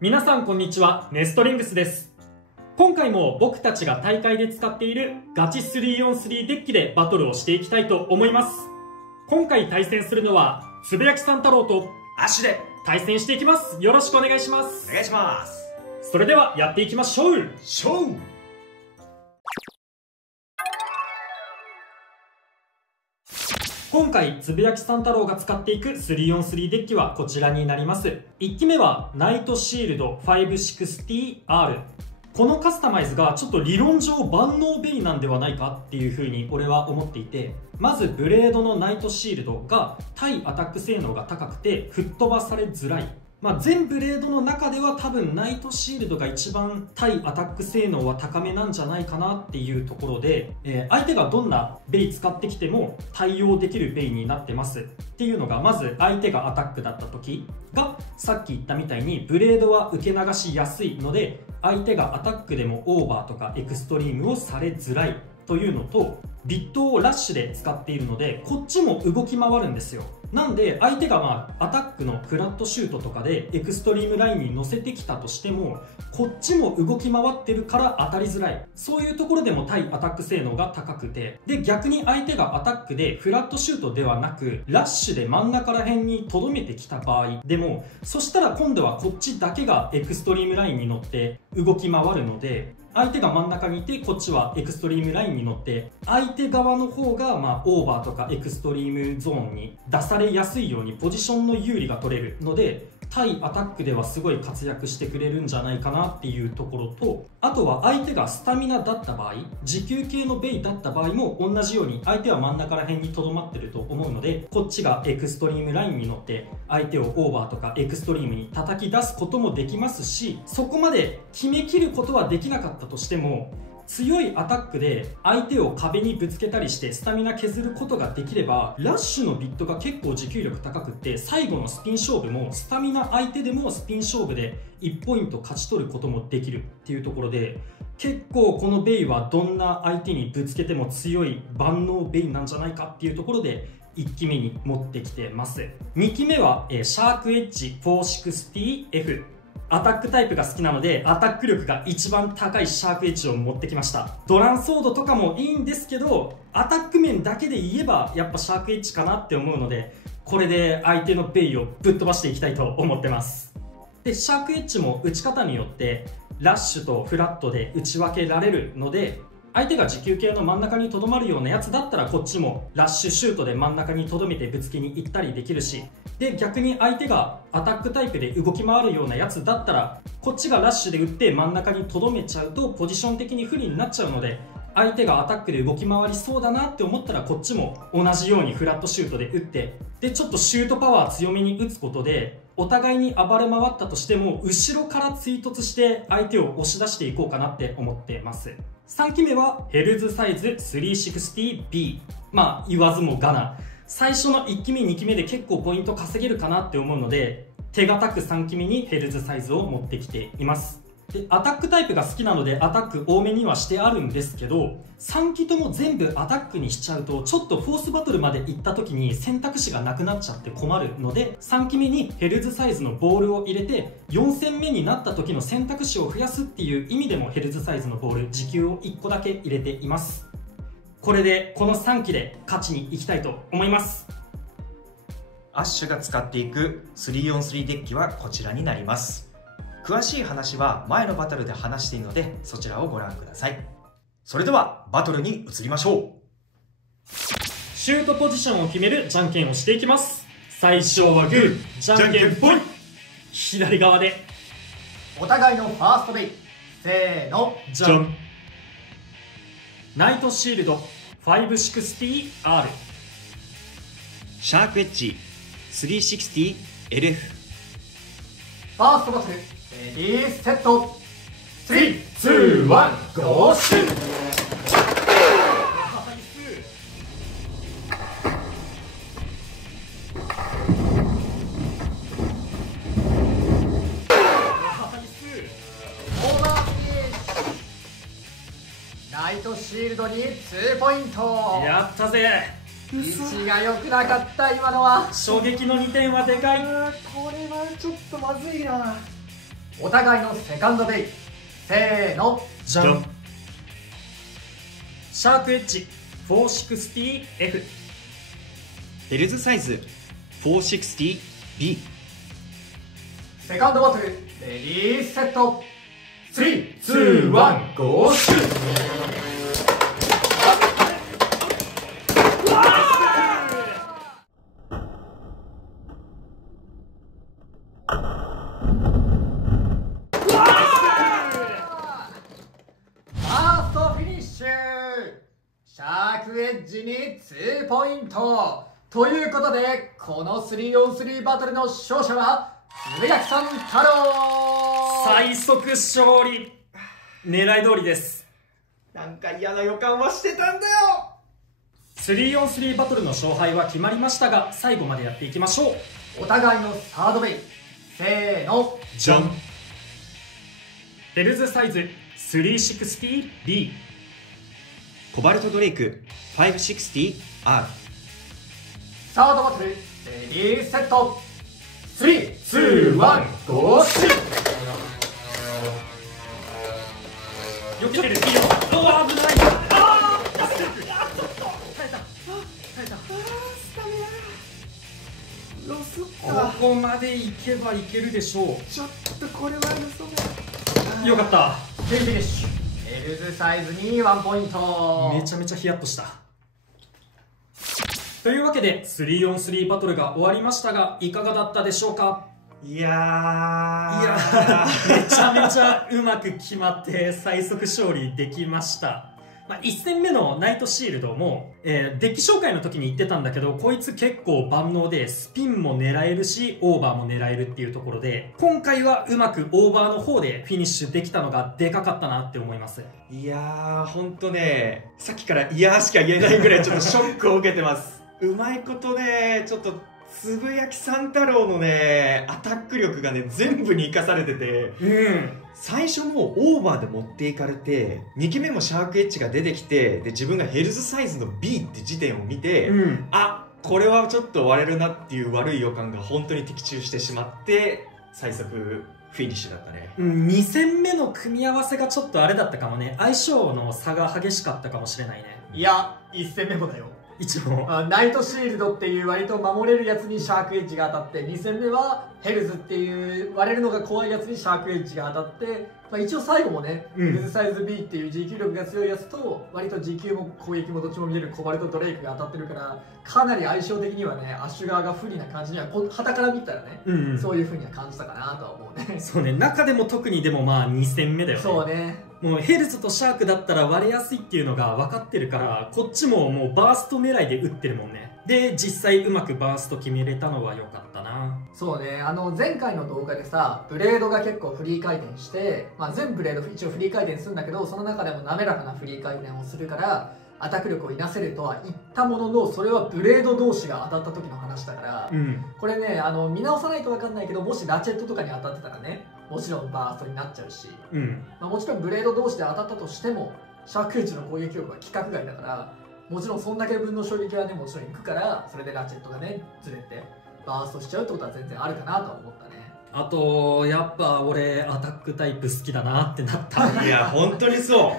皆さんこんにちは、ネストリングスです。今回も僕たちが大会で使っているガチ 3on3 デッキでバトルをしていきたいと思います。今回対戦するのはつぶやきさん太郎とアッシュで対戦していきます。よろしくお願いします。お願いします。それではやっていきましょう。今回つぶやきさん太郎が使っていく 3on3 デッキはこちらになります。1機目はナイトシールド 560R。 このカスタマイズがちょっと理論上万能ベイなんではないかっていう風に俺は思っていて、まずブレードのナイトシールドが対アタック性能が高くて吹っ飛ばされづらい。全ブレードの中では多分ナイトシールドが一番対アタック性能は高めなんじゃないかなっていうところで、相手がどんなベイ使ってきても対応できるベイになってますっていうのが、まず相手がアタックだった時がさっき言ったみたいにブレードは受け流しやすいので、相手がアタックでもオーバーとかエクストリームをされづらいというのと、ビットをラッシュで使っているのでこっちも動き回るんですよ。なんで相手がアタックのフラットシュートとかでエクストリームラインに乗せてきたとしても、こっちも動き回ってるから当たりづらい。そういうところでも対アタック性能が高くて、で逆に相手がアタックでフラットシュートではなくラッシュで真ん中ら辺にとどめてきた場合でも、そしたら今度はこっちだけがエクストリームラインに乗って動き回るので、相手が真ん中にいてこっちはエクストリームラインに乗って、相手側の方がオーバーとかエクストリームゾーンに出されやすいようにポジションの有利が取れるので、対アタックではすごい活躍してくれるんじゃないかなっていうところと、あとは相手がスタミナだった場合、持久系のベイだった場合も同じように相手は真ん中ら辺にとどまってると思うので、こっちがエクストリームラインに乗って相手をオーバーとかエクストリームに叩き出すこともできますし、そこまで決めきることはできなかったとしても強いアタックで相手を壁にぶつけたりしてスタミナ削ることができれば、ラッシュのビットが結構持久力高くって、最後のスピン勝負もスタミナ相手でもスピン勝負で1ポイント勝ち取ることもできるっていうところで、結構このベイはどんな相手にぶつけても強い万能ベイなんじゃないかっていうところで1機目に持ってきてます。2機目はシャークエッジ 460F。アタックタイプが好きなのでアタック力が一番高いシャークエッジを持ってきました。ドランソードとかもいいんですけど、アタック面だけで言えばやっぱシャークエッジかなって思うので、これで相手のベイをぶっ飛ばしていきたいと思ってます。でシャークエッジも打ち方によってラッシュとフラットで打ち分けられるので、相手が持久系の真ん中にとどまるようなやつだったらこっちもラッシュシュートで真ん中にとどめてぶつけに行ったりできるし、で逆に相手がアタックタイプで動き回るようなやつだったらこっちがラッシュで打って真ん中にとどめちゃうとポジション的に不利になっちゃうので、相手がアタックで動き回りそうだなって思ったらこっちも同じようにフラットシュートで打って、でちょっとシュートパワー強めに打つことでお互いに暴れ回ったとしても後ろから追突して相手を押し出していこうかなって思ってます。3機目はヘルズサイズ 360B。 言わずもがな、最初の1機目2機目で結構ポイント稼げるかなって思うので、手堅く3機目にヘルズサイズを持ってきています。でアタックタイプが好きなのでアタック多めにはしてあるんですけど、3機とも全部アタックにしちゃうとちょっとフォースバトルまで行った時に選択肢がなくなっちゃって困るので、3機目にヘルズサイズのボールを入れて4戦目になった時の選択肢を増やすっていう意味でもヘルズサイズのボール時給を1個だけ入れています。これでこの3機で勝ちに行きたいと思います。アッシュが使っていく 3on3 デッキはこちらになります。詳しい話は前のバトルで話しているのでそちらをご覧ください。それではバトルに移りましょう。シュートポジションを決めるじゃんけんをしていきます。最初はグー、じゃんけんぽい。左側でお互いのファーストベイ、せーのじゃん。ナイトシールド 560R。 シャークエッジ 360LF。 ファーストバトルレディーセット、3、2、1、ゴーシュー。ナイトシールドに2ポイント。やったぜ。位置が良くなかった。今のは衝撃の2点はでかい。これはちょっとまずいな。お互いのセカンドベイ。せーの。じゃん。シャークエッジ 460F。ヘルズサイズ 460B。セカンドバトル、レディーセット。3、2、1、ゴーシュート。シャークエッジに2ポイントということで、この 3on3 バトルの勝者はつぶやきさん太郎。最速勝利。狙い通りです。なんか嫌な予感はしてたんだよ。 3on3 バトルの勝敗は決まりましたが、最後までやっていきましょう。お互いのサードベイ。せーの。じゃん。ヘルズサイズ 360B。コバルトドレイク 560R。 サードバトル、レディーセット。3、2、1、ゴーシュート。よけてる。いいよ。おー、危ない。あー、耐えた。ロスここまでいけばいけるでしょう。ちょっとこれは嘘だ。よかった。フィニッシュ。ヘルズサイズに1ポイント。めちゃめちゃヒヤッとした。というわけで 3on3 バトルが終わりましたが、いかがだったでしょうか。いやめちゃめちゃうまく決まって最速勝利できました。1戦目のナイトシールドも、デッキ紹介の時に言ってたんだけど、こいつ結構万能でスピンも狙えるしオーバーも狙えるっていうところで、今回はうまくオーバーの方でフィニッシュできたのがでかかったなって思います。いやー、ほんとね、さっきからいやーしか言えないぐらいちょっとショックを受けてます。うまいことね、ちょっとつぶやきさん太郎のねアタック力がね全部に生かされてて、最初もオーバーで持っていかれて、2機目もシャークエッジが出てきて、で自分がヘルズサイズの B って時点を見て、あ、これはちょっと割れるなっていう悪い予感が本当に的中してしまって最速フィニッシュだったね。2戦目の組み合わせがちょっとあれだったかもね。相性の差が激しかったかもしれないね。いや、1戦目もだよ。一応ナイトシールドっていう割と守れるやつにシャークエッジが当たって、2戦目はヘルズっていう割れるのが怖いやつにシャークエッジが当たって、一応最後もね、ヘルズサイズ B っていう持久力が強いやつと割と持久も攻撃もどっちも見えるコバルトドレイクが当たってるから、かなり相性的にはね、アッシュ側が不利な感じには傍から見たらね、そういう風には感じたかなとは思うね。そうね、中でも特にでも2戦目だよね。そうね、もうヘルズとシャークだったら割れやすいっていうのが分かってるから、こっちももうバースト狙いで打ってるもんね。で実際うまくバースト決めれたのは良かったな。そうね、前回の動画でさ、ブレードが結構フリー回転して、全ブレード一応フリー回転するんだけど、その中でも滑らかなフリー回転をするからアタック力をいなせるとは言ったものの、それはブレード同士が当たった時の話だから、これね、見直さないと分かんないけど、もしラチェットとかに当たってたらね、もちろんバーストになっちゃうし、もちろんブレード同士で当たったとしてもシャークエッジの攻撃力は規格外だから、もちろんそんだけ分の衝撃はね、もちろんいくから、それでラチェットがねずれてバーストしちゃうってことは全然あるかなとは思ったね。あとやっぱ俺アタックタイプ好きだなってなったいや本当にそう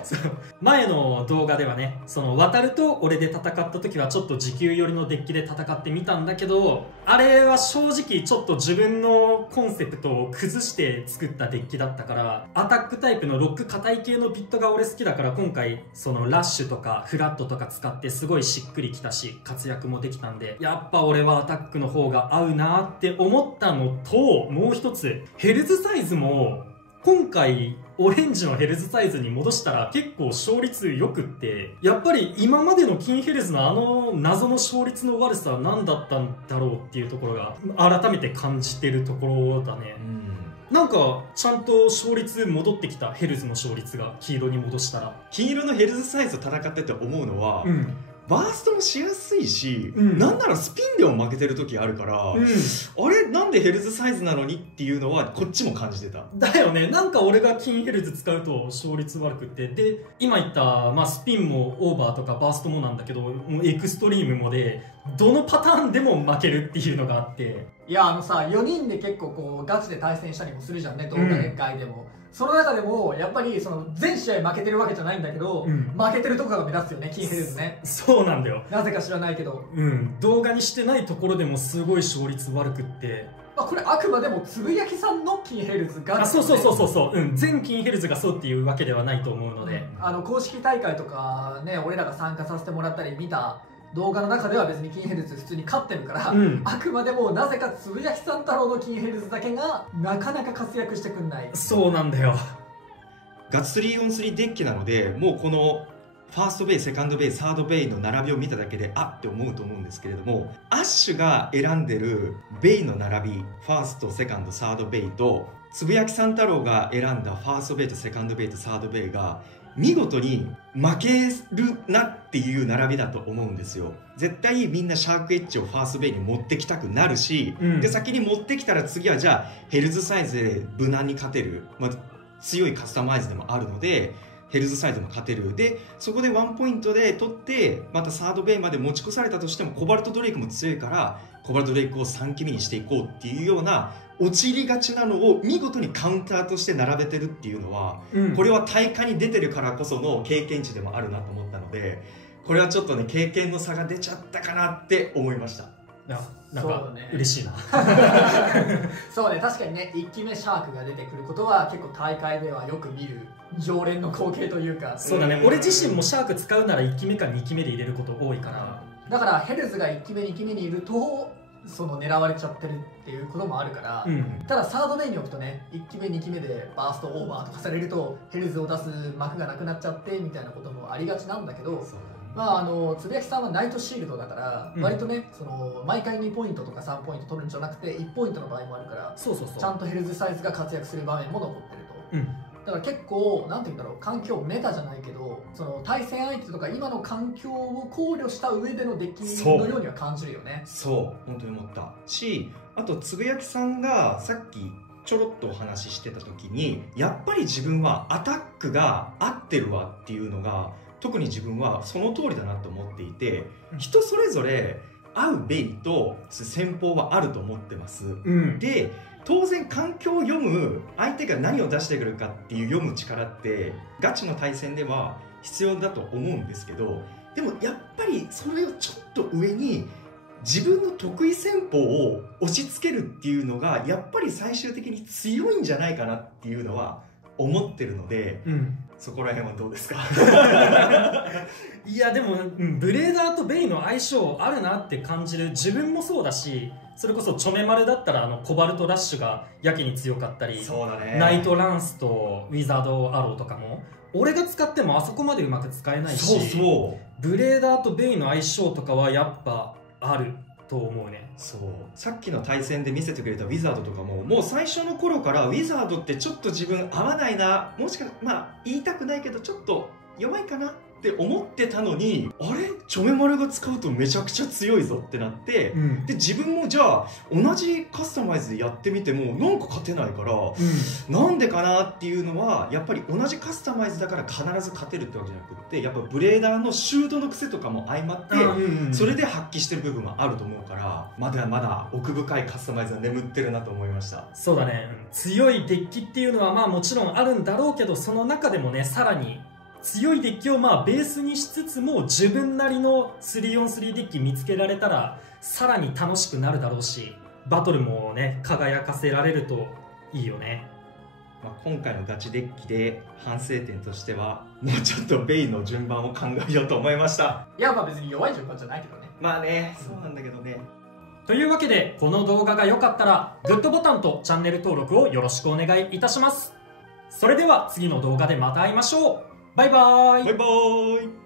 前の動画ではね、その渡ると俺で戦った時はちょっと持久寄りのデッキで戦ってみたんだけど、あれは正直ちょっと自分のコンセプトを崩して作ったデッキだったから、アタックタイプのロック硬い系のビットが俺好きだから、今回そのラッシュとかフラットとか使ってすごいしっくりきたし活躍もできたんで、やっぱ俺はアタックの方が合うなって思ったのと、もう一つヘルズサイズも今回オレンジのヘルズサイズに戻したら結構勝率良くって、やっぱり今までの金ヘルズのあの謎の勝率の悪さは何だったんだろうっていうところが改めて感じてるところだね。なんかちゃんと勝率戻ってきた。ヘルズの勝率が黄色に戻したら。黄色のヘルズサイズと戦ってて思うのは、バーストもしやすいし、なんならスピンでも負けてる時あるから、あれなんでヘルズサイズなのにっていうのはこっちも感じてた。だよね。なんか俺が金ヘルズ使うと勝率悪くって、で今言った、スピンもオーバーとかバーストもなんだけど、もうエクストリームもでどのパターンでも負けるっていうのがあって、いや4人で結構こうガチで対戦したりもするじゃんね、動画で外でも、その中でもやっぱりその全試合負けてるわけじゃないんだけど、負けてるところが目立つよね、キンヘルズね。そうなんだよ。なぜか知らないけど、動画にしてないところでもすごい勝率悪くって、これあくまでもつぶやきさんのキンヘルズが、そう、全キンヘルズがそうっていうわけではないと思うので、公式大会とかね、俺らが参加させてもらったり見た動画の中では別にキンヘルズ普通に勝ってるから、あくまでもなぜかつぶやきさん太郎のキンヘルズだけがなかなか活躍してくんない。そうなんだよ。ガチ 3on3 デッキなので、もうこのファーストベイ、セカンドベイ、サードベイの並びを見ただけであって思うと思うんですけれども、アッシュが選んでるベイの並び、ファースト、セカンド、サードベイと、つぶやきさん太郎が選んだファーストベイとセカンドベイとサードベイが見事に負けるなっていう並びだと思うんですよ。絶対みんなシャークエッジをファーストベイに持ってきたくなるし、で先に持ってきたら次はじゃあヘルズサイズで無難に勝てる、強いカスタマイズでもあるのでヘルズサイズも勝てる。でそこでワンポイントで取ってまたサードベイまで持ち越されたとしてもコバルトドレイクも強いからコバルトドレイクを3気味にしていこうっていうような落ちりがちなのを見事にカウンターとして並べてるっていうのは、これは大会に出てるからこその経験値でもあるなと思ったので、これはちょっとね経験の差が出ちゃったかなって思いました。いやなんか嬉しいな。そうね、確かにね、1期目シャークが出てくることは結構大会ではよく見る常連の光景というか。そうだね、俺自身もシャーク使うなら1期目か2期目で入れること多いから、だからヘルズが1期目2期目にいるとその狙われちゃってるっていうこともあるから、ただサードベイに置くとね、1期目2期目でバーストオーバーとかされるとヘルズを出す幕がなくなっちゃってみたいなこともありがちなんだけど、つぶやきさんはナイトシールドだから、割とねその毎回2ポイントとか3ポイント取るんじゃなくて1ポイントの場合もあるから、ちゃんとヘルズサイズが活躍する場面も残ってると。だから結構なんて言うんだろう、環境メタじゃないけど、その対戦相手とか今の環境を考慮した上でのデッキのようには感じるよね。そう本当に思ったし、あとつぶやきさんがさっきちょろっとお話ししてた時に、やっぱり自分はアタックが合ってるわっていうのが特に自分はその通りだなと思っていて、人それぞれ合うベイと戦法はあると思ってます。で当然環境を読む、相手が何を出してくるかっていう読む力ってガチの対戦では必要だと思うんですけど、でもやっぱりそれをちょっと上に自分の得意戦法を押し付けるっていうのがやっぱり最終的に強いんじゃないかなっていうのは思ってるので、そこら辺はどうですか？いやでも、ブレーダーとベイの相性あるなって感じる。自分もそうだし、それこそチョメマルだったらコバルトラッシュがやけに強かったり、そうだね、ナイトランスとウィザードアローとかも俺が使ってもあそこまでうまく使えないし、ブレーダーとベイの相性とかはやっぱあると思うね。そう、さっきの対戦で見せてくれたウィザードとかも、もう最初の頃からウィザードってちょっと自分合わないな、もしか言いたくないけどちょっと弱いかなって思ってたのに、あれチョメマルが使うとめちゃくちゃ強いぞってなって、で自分もじゃあ同じカスタマイズでやってみてもなんか勝てないから、なんでかなっていうのは、やっぱり同じカスタマイズだから必ず勝てるってわけじゃなくって、やっぱブレーダーのシュートの癖とかも相まって、それで発揮してる部分はあると思うから、まだまだ奥深いカスタマイズが眠ってるなと思いました。そうだね、強いデッキっていうのはもちろんあるんだろうけど、その中でもねさらに強いデッキをベースにしつつも自分なりの 3on3 デッキ見つけられたらさらに楽しくなるだろうし、バトルもね輝かせられるといいよね。今回のガチデッキで反省点としては、もうちょっとベイの順番を考えようと思いました。いや別に弱い順番じゃないけどね。そうなんだけどね。というわけでこの動画が良かったらグッドボタンとチャンネル登録をよろしくお願いいたします。それでは次の動画でまた会いましょう。バイバーイ。バイバーイ。